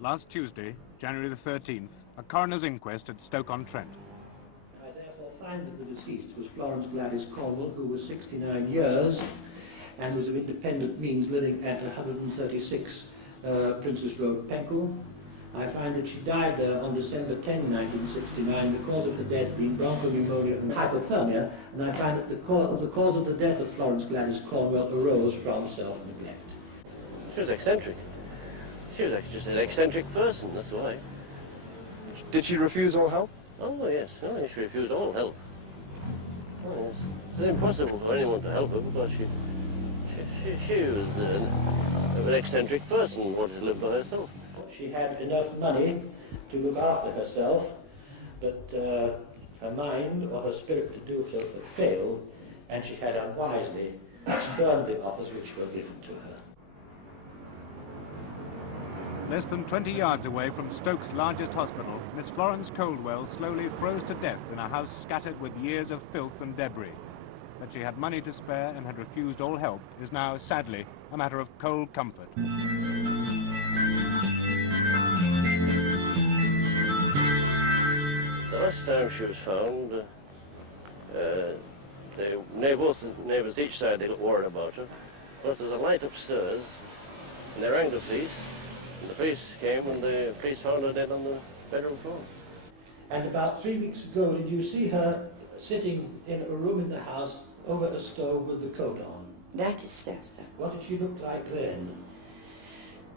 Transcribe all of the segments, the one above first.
Last Tuesday, January the 13th, a coroner's inquest at Stoke-on-Trent. I therefore find that the deceased was Florence Gladys Cornwell, who was 69 years and was of independent means, living at 136 Princess Road, Penkhull. I find that she died on December 10, 1969, the cause of her death being bronchopneumonia and hypothermia, and I find that the cause of the death of Florence Gladys Cornwell arose from self-neglect. She was eccentric. She was actually just an eccentric person, that's why. Did she refuse all help? Oh, yes. Oh, yes, she refused all help. Oh, yes. It's impossible for anyone to help her because she was an eccentric person, wanted to live by herself. She had enough money to look after herself, but her mind or her spirit to do so had failed, and she had unwisely spurned the offers which were given to her. Less than 20 yards away from Stoke's largest hospital, Miss Florence Coldwell slowly froze to death in a house scattered with years of filth and debris. That she had money to spare and had refused all help is now, sadly, a matter of cold comfort. The last time she was found, both neighbours each side, they looked worried about her. Plus there was a light upstairs, and they rang the police. And the police came, and the police found her dead on the bedroom floor. And about 3 weeks ago, did you see her sitting in a room in the house over a stove with the coat on? That is so, sir. What did she look like then?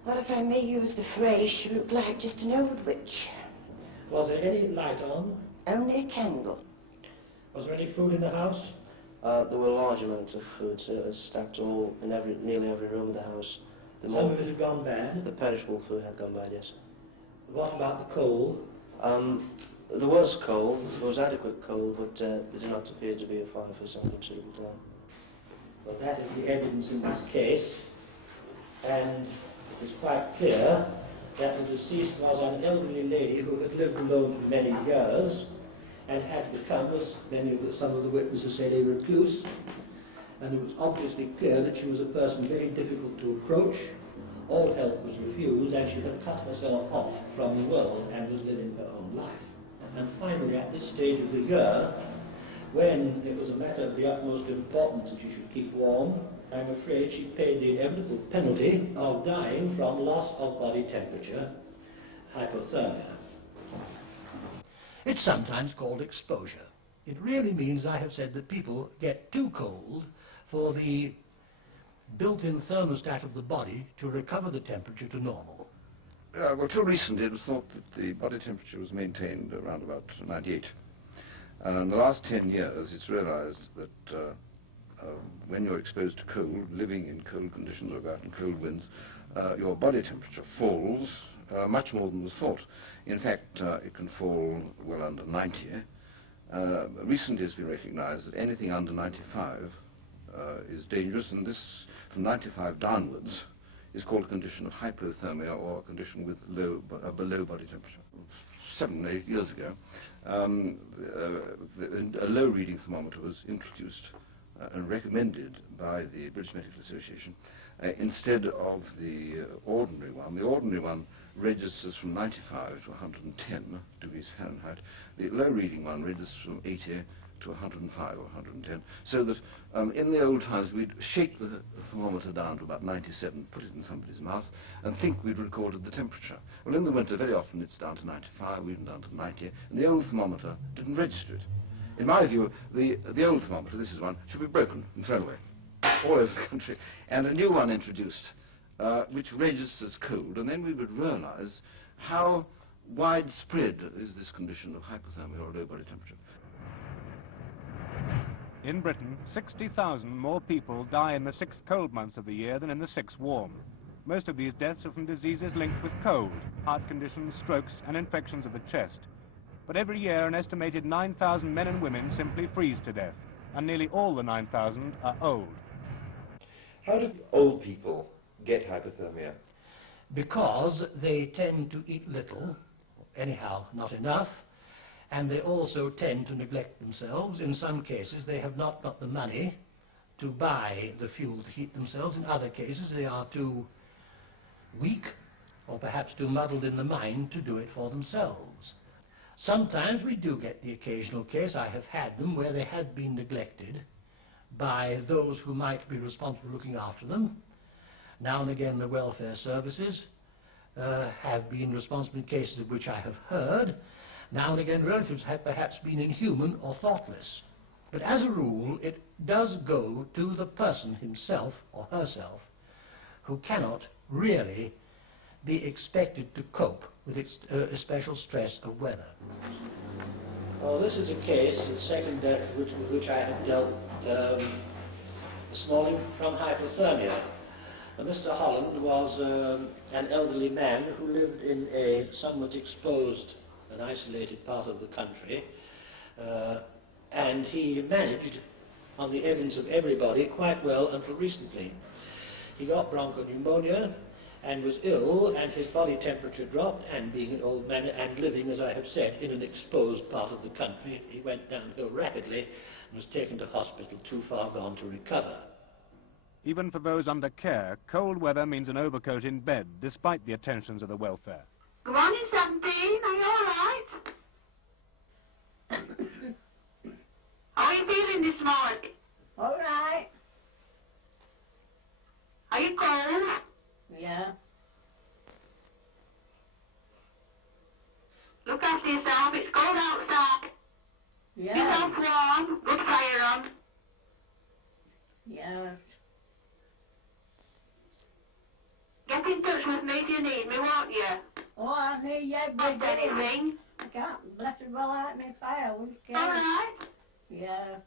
Well, if I may use the phrase, she looked like just an old witch. Was there any light on? Only a candle. Was there any food in the house? There were large amounts of food stacked all in nearly every room of the house. Some of it had gone bad? The perishable food had gone bad, yes. What about the coal? There was coal, there was adequate coal, but there did not appear to be a fire for some considerable time. Well, that is the evidence in this case, and it is quite clear that the deceased was an elderly lady who had lived alone for many years and had become, as some of the witnesses said, a recluse. And it was obviously clear that she was a person very difficult to approach. All help was refused, and she had cut herself off from the world and was living her own life. And finally, at this stage of the year, when it was a matter of the utmost importance that she should keep warm, I'm afraid she paid the inevitable penalty of dying from loss of body temperature, hypothermia. It's sometimes called exposure. It really means, I have said, that people get too cold for the built-in thermostat of the body to recover the temperature to normal. Well, till recently it was thought that the body temperature was maintained around about 98. In the last 10 years it's realized that when you're exposed to cold, living in cold conditions or out in cold winds, your body temperature falls much more than was thought. In fact, it can fall well under 90. Recently it's been recognized that anything under 95 is dangerous, and this from 95 downwards is called a condition of hypothermia, or a condition with below body temperature. 7 or 8 years ago, a low reading thermometer was introduced and recommended by the British Medical Association instead of the ordinary one. The ordinary one registers from 95 to 110 degrees Fahrenheit. The low reading one registers from 80 to 105 or 110, so that in the old times we'd shake the thermometer down to about 97, put it in somebody's mouth, and think we'd recorded the temperature. Well, in the winter very often it's down to 95, even down to 90, and the old thermometer didn't register it. In my view, the old thermometer, this is one, should be broken and thrown away all over the country, and a new one introduced which registers cold, and then we would realize how widespread is this condition of hypothermia or low body temperature. In Britain, 60,000 more people die in the 6 cold months of the year than in the 6 warm. Most of these deaths are from diseases linked with cold, heart conditions, strokes and infections of the chest. But every year an estimated 9,000 men and women simply freeze to death, and nearly all the 9,000 are old. How do old people get hypothermia? Because they tend to eat little, anyhow not enough, and they also tend to neglect themselves. In some cases they have not got the money to buy the fuel to heat themselves. In other cases they are too weak or perhaps too muddled in the mind to do it for themselves. Sometimes we do get the occasional case, I have had them, where they had been neglected by those who might be responsible for looking after them. Now and again the welfare services have been responsible in cases of which I have heard. Now and again relatives have perhaps been inhuman or thoughtless. But as a rule it does go to the person himself or herself who cannot really be expected to cope with its special stress of weather. Well, this is a case, the second death with which I have dealt this morning from hypothermia. Mr. Holland was an elderly man who lived in a somewhat exposed and isolated part of the country, and he managed, on the evidence of everybody, quite well until recently. He got bronchopneumonia and was ill, and his body temperature dropped, and being an old man and living, as I have said, in an exposed part of the country, he went downhill rapidly and was taken to hospital, too far gone to recover. Even for those under care, cold weather means an overcoat in bed, despite the attentions of the welfare. Good morning, 17. Are you all right? How are you feeling this morning? All right. Are you cold? Yeah. Look after yourself. It's cold outside. Yeah. Keep yourself warm. Good fire on. Yeah. Get in touch with me if you need me, won't you? Oh, I hear you every I'll day. send a ring. I can't bless it well out my fire, would you? All right. Yeah.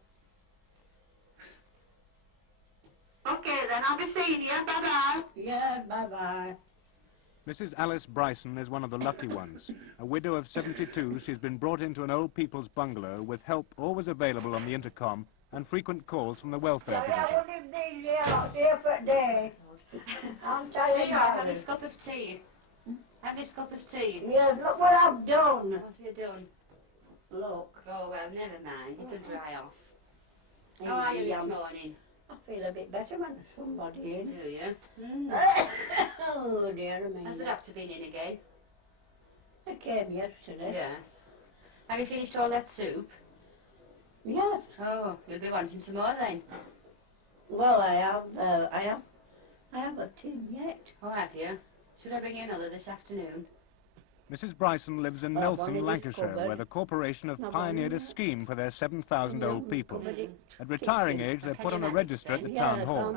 Okay, then. I'll be seeing you. Bye-bye. Yeah, bye-bye. Mrs. Alice Bryson is one of the lucky ones. A widow of 72, she's been brought into an old people's bungalow with help always available on the intercom and frequent calls from the welfare Sorry, I visitors. wouldn't be here for a day. I'm tired. Here you are, have this cup of tea. Have this cup of tea. Yeah, look what I've done. What have you done? Look. Oh, well, never mind. It'll dry off. How are you this morning? I feel a bit better when there's somebody in. Do you? Oh, dear me. Has the doctor been in again? I came yesterday. Yes. Have you finished all that soup? Yes. Oh, you'll be wanting some more then. Well, I have a tin yet. Oh, have you? Should I bring you another this afternoon? Mrs. Bryson lives in Nelson, Lancashire, where the corporation have pioneered a scheme for their 7,000 old people. At retiring age, they're put on a register at the town hall.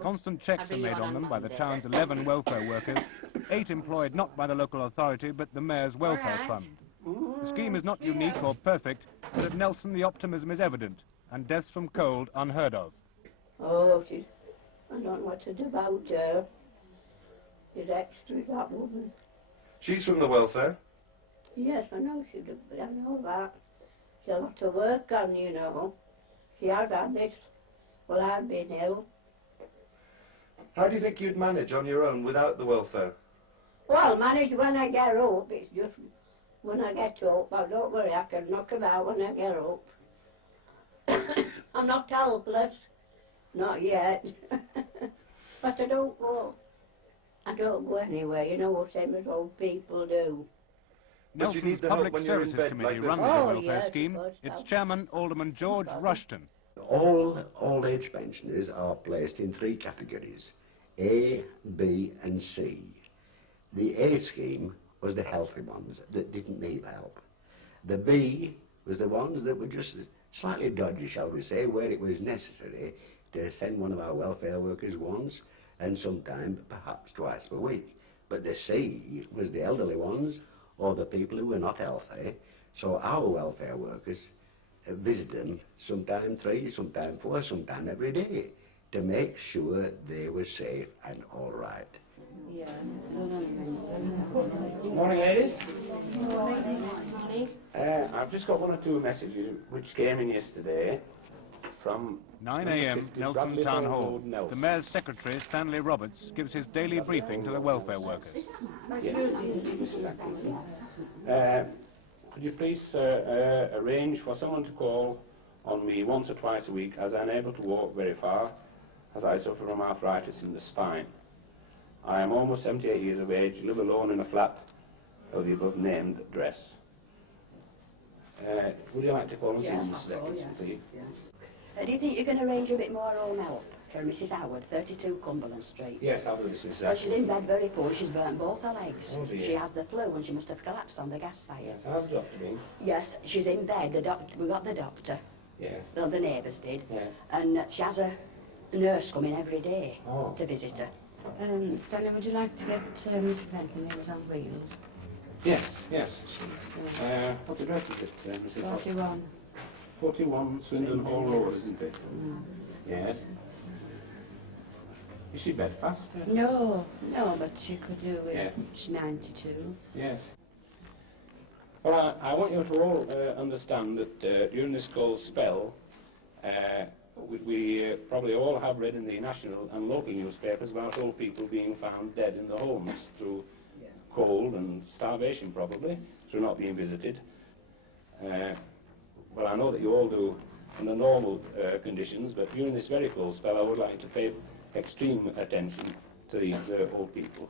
Constant checks are made on them by the town's 11 welfare workers, 8 employed not by the local authority but the mayor's welfare fund. The scheme is not unique or perfect, but at Nelson the optimism is evident, and deaths from cold unheard of. Oh, I don't know what to do about her. She's extra, that woman. She's from the welfare? Yes, I know she does, but I know that. She's a lot of work on, you know. She has had this. Well, I've been ill. How do you think you'd manage on your own without the welfare? Well, manage when I get up. It's just when I get up. But don't worry, I can knock about when I get up. I'm not helpless. Not yet. But I don't go anywhere, you know, same as old people do. Nelson's Public Services Committee runs the welfare scheme. Its chairman, Alderman George Rushton. All old age pensioners are placed in 3 categories, A, B and C. The A scheme was the healthy ones that didn't need help. The B was the ones that were just slightly dodgy, shall we say, where it was necessary to send one of our welfare workers once and sometimes perhaps twice per week. But the C was the elderly ones or the people who were not healthy, so our welfare workers visit them sometime 3, sometime 4, sometime every day to make sure they were safe and all right. Yeah. Morning, ladies. I've just got 1 or 2 messages which came in yesterday from 9 a.m. Nelson Town Hall. The Mayor's Secretary, Stanley Roberts, gives his daily briefing to the welfare workers. Yes, Mrs. Atkinson. Could you please arrange for someone to call on me once or twice a week, as I'm unable to walk very far, as I suffer from arthritis in the spine. I am almost 78 years of age, live alone in a flat of the above named address. Would you like to call and see Mrs. Dickinson, please? Yes. Do you think you can arrange a bit more home help for Mrs. Howard, 32 Cumberland Street? Yes, I'll do this, Mrs. Well, she's in bed very poor. She's burnt both her legs. Oh, dear. She has the flu and she must have collapsed on the gas fire. Yes, how's the doctor been? Yes, she's in bed. We got the doctor. Yes. Well, the neighbours did. Yes. And she has a nurse coming every day Oh. to visit her. Stanley, would you like to get Mrs. Benton Meals on Wheels? Yes, yes. What address is it, Mrs. Fox? 41. 41 Swindon Hall Road, isn't it? Yes. Is she bedfast? No, but she could do it. Yes. She's 92. Yes. Well, I want you to all understand that during this cold spell, we probably all have read in the national and local newspapers about old people being found dead in their homes through cold and starvation, probably, through not being visited. Well, I know that you all do under normal conditions, but during this very cold spell, I would like to pay extreme attention to these old people.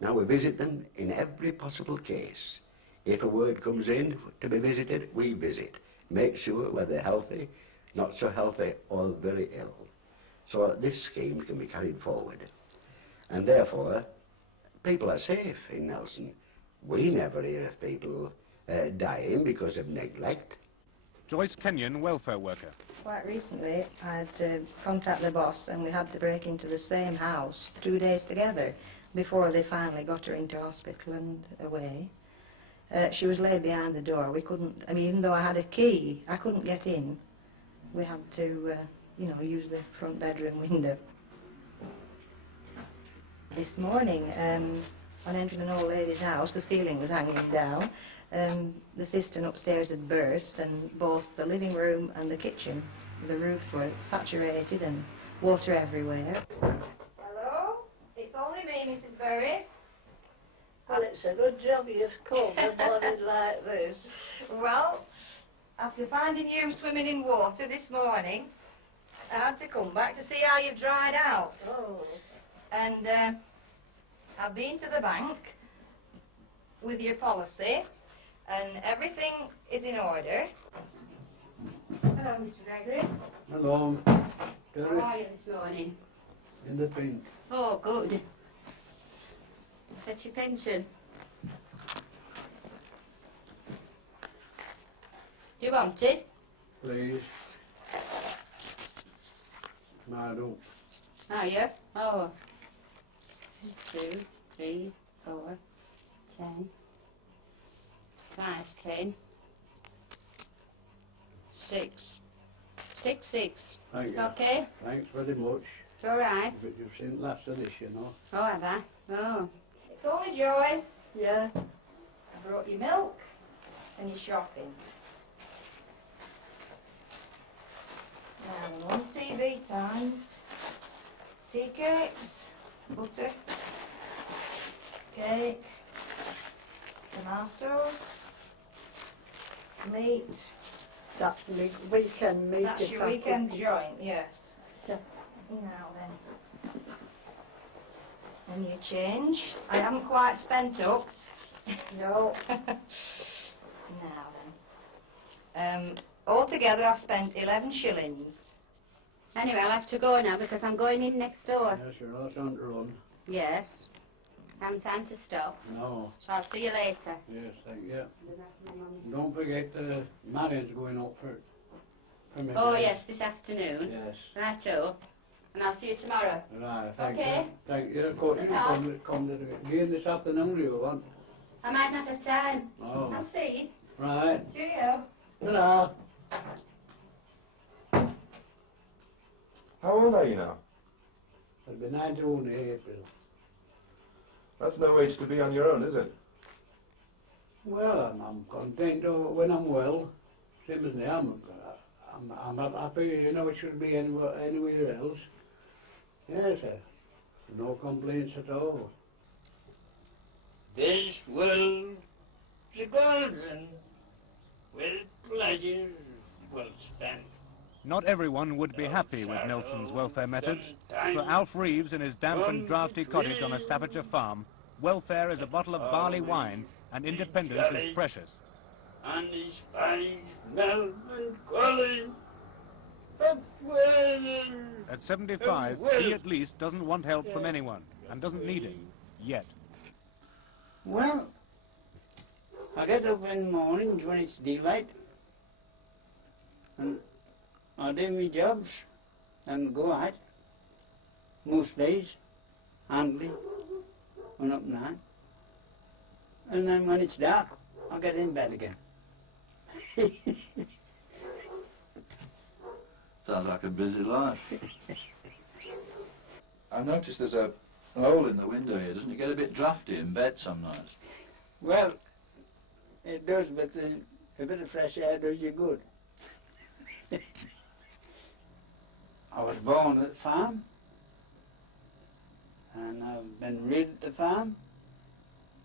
Now we visit them in every possible case. If a word comes in to be visited, we visit. Make sure whether healthy, not so healthy, or very ill. So this scheme can be carried forward. And therefore, people are safe in Nelson. We never hear of people dying because of neglect. Joyce Kenyon, welfare worker. Quite recently, I'd contacted the boss and we had to break into the same house 2 days together before they finally got her into hospital and away. She was laid behind the door. We couldn't, I mean, even though I had a key, I couldn't get in. We had to, use the front bedroom window. This morning, on entering an old lady's house, the ceiling was hanging down. The cistern upstairs had burst and both the living room and the kitchen, the roofs were saturated and water everywhere. Hello? It's only me, Mrs. Berry. Well, it's a good job you've come a morning like this. Well, after finding you swimming in water this morning, I had to come back to see how you've dried out. Oh. And I've been to the bank with your policy, and everything is in order. Hello, Mr. Gregory. Hello. How are you this morning? In the pink. Oh, good. That's your pension. Do you want it? Please. No, I don't. Are you? Oh. 2, 3, 4, 10, 5, 10, 6. 6, 6. Thank you. Okay? Thanks very much. It's all right. But you've seen last of this, you know. Oh, have I? Oh. It's only Joyce. Yeah. I brought you milk and your shopping. Now, 1 TV times tea cakes, butter, cake, tomatoes, meat. That's the weekend meat. That's your weekend joint, yes. Yeah. Now then. And your change. I haven't quite spent up. No. Now then. Altogether I've spent 11 shillings. Anyway, I'll have to go now because I'm going in next door. Yes, you're not on to run. Yes. Haven't time to stop. No. So I'll see you later. Yes, thank you. Don't forget the Marion's going up for me. Oh, yes, this afternoon. Yes. Righto. And I'll see you tomorrow. Right, thank Okay. you. Thank you. Of course, you can come again this afternoon if you want. I might not have time. Oh. I'll see. Right. Cheerio. Ta-ra. How old are you now? It'll be 91 in April. That's no age to be on your own, is it? Well, I'm content when I'm well. Same as now. I'm happy, you know, it should be anywhere else. Yes, sir. No complaints at all. This world's a golden with pleasure well spent. Not everyone would be happy with Nelson's welfare methods. For Alf Reeves in his damp and draughty cottage on a Staffordshire farm, welfare is a bottle of barley wine and independence is precious. And his face melt and calling. At 75, he at least doesn't want help from anyone and doesn't need it, yet. Well, I get up in the morning when it's daylight and I do my jobs and go out most days, handling, when up night. And then when it's dark, I get in bed again. Sounds like a busy life. I noticed there's a hole in the window here. Doesn't it get a bit drafty in bed some nights? Well, it does, but a bit of fresh air does you good. I was born at the farm, and I've been raised at the farm,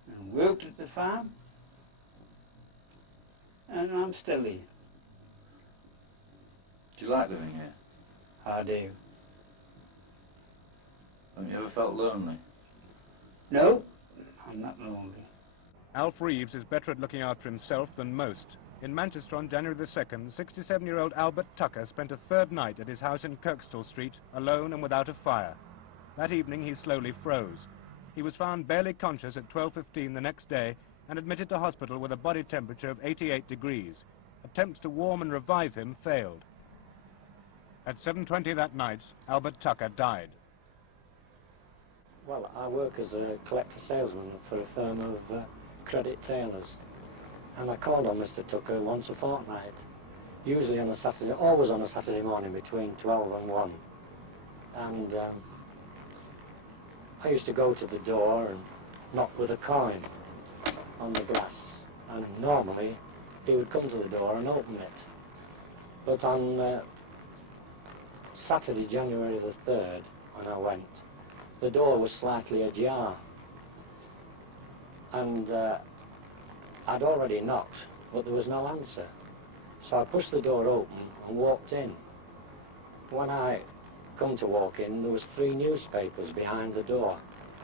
and worked at the farm, and I'm still here. Do you like living here? I do. Haven't you ever felt lonely? No, I'm not lonely. Alf Reeves is better at looking after himself than most. In Manchester on January the 2nd, 67-year-old Albert Tucker spent a third night at his house in Kirkstall Street, alone and without a fire. That evening he slowly froze. He was found barely conscious at 12:15 the next day and admitted to hospital with a body temperature of 88 degrees. Attempts to warm and revive him failed. At 7:20 that night, Albert Tucker died. Well, I work as a collector salesman for a firm of credit tailors. And I called on Mr. Tucker once a fortnight, usually on a Saturday, always on a Saturday morning between 12 and 1. And I used to go to the door and knock with a coin on the glass. And normally he would come to the door and open it. But on Saturday, January the 3rd, when I went, the door was slightly ajar. And I'd already knocked, but there was no answer. So I pushed the door open and walked in. When I come to walk in, there was 3 newspapers behind the door.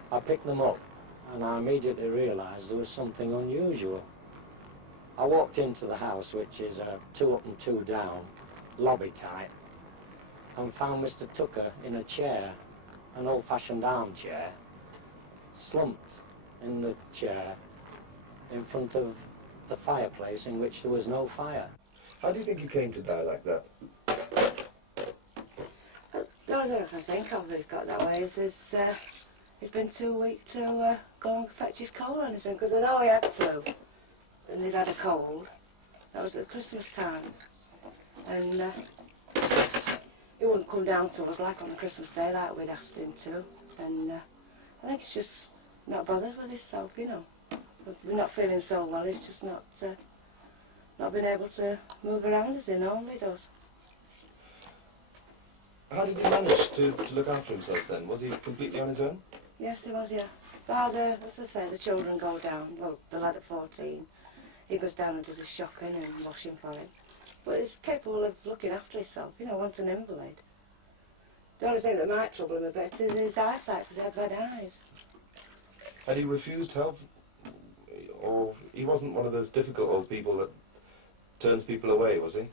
I picked them up and I immediately realised there was something unusual. I walked into the house, which is a 2 up and 2 down, lobby type, and found Mr. Tucker in a chair, an old-fashioned armchair, slumped in the chair in front of the fireplace in which there was no fire. How do you think he came to die like that? The only thing I can think of that's got that way is he's been too weak to go and fetch his coal or anything, because I know he had flu and he'd had a cold. That was at Christmas time. And he wouldn't come down to us like on Christmas Day like we'd asked him to. And I think he's just not bothered with himself, you know. We're not feeling so well, he's just not been able to move around as he normally does. How did he manage to look after himself then? Was he completely on his own? Yes, he was, yeah. Father, as I say, the children go down. Well, the lad at 14, he goes down and does his shopping and washing for him. But he's capable of looking after himself, you know, once an invalid. The only thing that might trouble him a bit is his eyesight, because he had bad eyes. Had he refused help? Or he wasn't one of those difficult old people that turns people away, was he?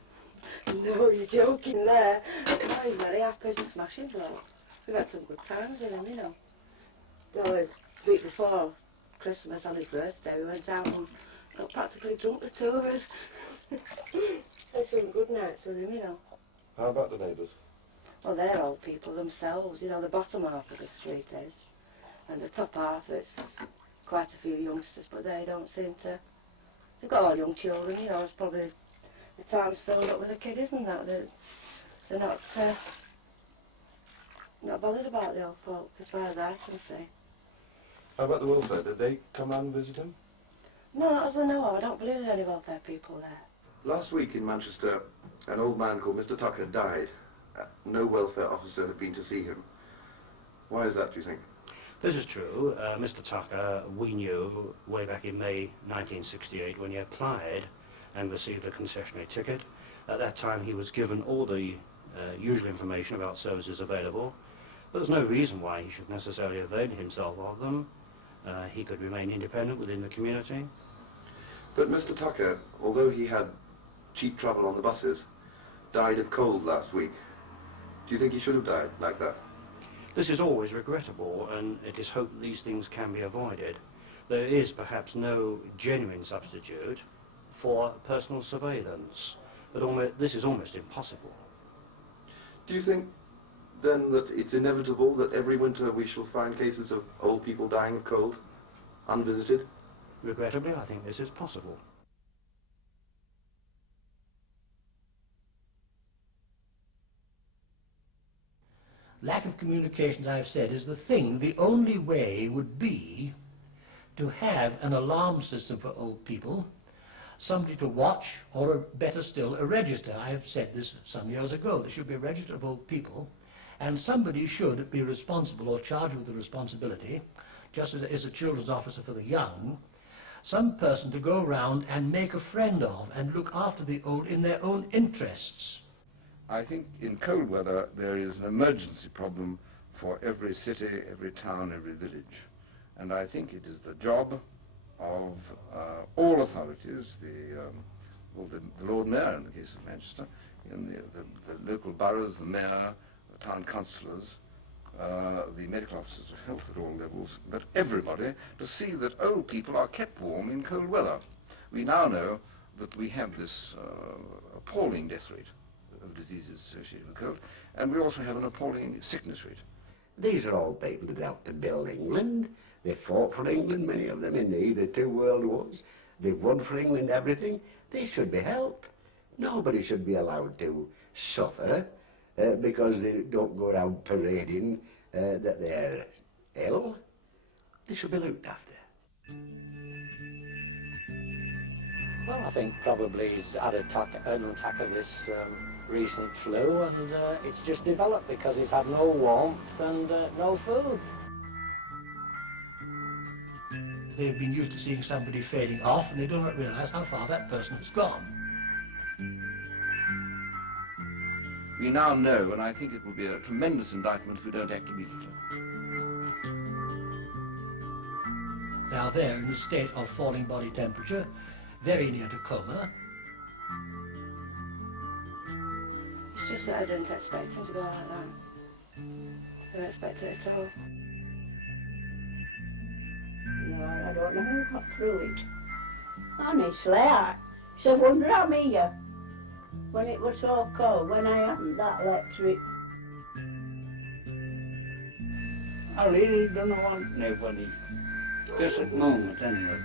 No, you're joking there. No, he's very happy as a smashing bloke. We've had some good times with him, you know. Well, the week before Christmas, on his birthday, we went out and got practically drunk, the 2 of us. Had some good nights with him, you know. How about the neighbours? Well, they're old people themselves, you know, the bottom half of the street is. And the top half, it's quite a few youngsters, but they don't seem to... They've got all young children, you know, it's probably... The time's filled up with a kid, isn't that? They're not bothered about the old folk, as far as I can see. How about the welfare? Did they come round and visit him? No, not as I know of. I don't believe there's any welfare people there. Last week in Manchester, an old man called Mr. Tucker died. No welfare officer had been to see him. Why is that, do you think? This is true. Mr. Tucker, we knew way back in May 1968 when he applied and received a concessionary ticket At that time he was given all the usual information about services available, but there's no reason why he should necessarily avail himself of them. He could remain independent within the community. But Mr. Tucker, although he had cheap travel on the buses, died of cold last week. Do you think he should have died like that? This is always regrettable, and it is hoped that these things can be avoided. There is perhaps no genuine substitute for personal surveillance, but this is almost impossible. Do you think then that it's inevitable that every winter we shall find cases of old people dying of cold, unvisited? Regrettably, I think this is possible. Lack of communication, as I've said, is the thing. The only way would be to have an alarm system for old people, somebody to watch, or better still, a register. I have said this some years ago. There should be a register of old people, and somebody should be responsible or charged with the responsibility, just as is a children's officer for the young, some person to go around and make a friend of and look after the old in their own interests. I think in cold weather there is an emergency problem for every city, every town, every village. And I think it is the job of all authorities, the Lord Mayor in the case of Manchester, in the local boroughs, the Mayor, the town councillors, the medical officers of health at all levels, but everybody, to see that old people are kept warm in cold weather. We now know that we have this appalling death rate of diseases associated with cold, and we also have an appalling sickness rate. These are all people that helped to build England. They fought for England, many of them, in the 2 world wars. They won for England everything. They should be helped. Nobody should be allowed to suffer because they don't go around parading that they're ill. They should be looked after. Well, I think probably he's had an attack of this recent flu, and it's just developed because he's had no warmth and no food. They've been used to seeing somebody fading off, and they do not realise how far that person has gone. We now know, and I think it will be a tremendous indictment if we don't act immediately. They are there in a state of falling body temperature, very near to coma. It's just that I didn't expect him to go like that. Didn't expect it at all. No, I don't know who got through it. Honestly, it's a wonder I'm here. When it was so cold, when I hadn't that electric. I really don't want nobody. Just at the moment, anyway.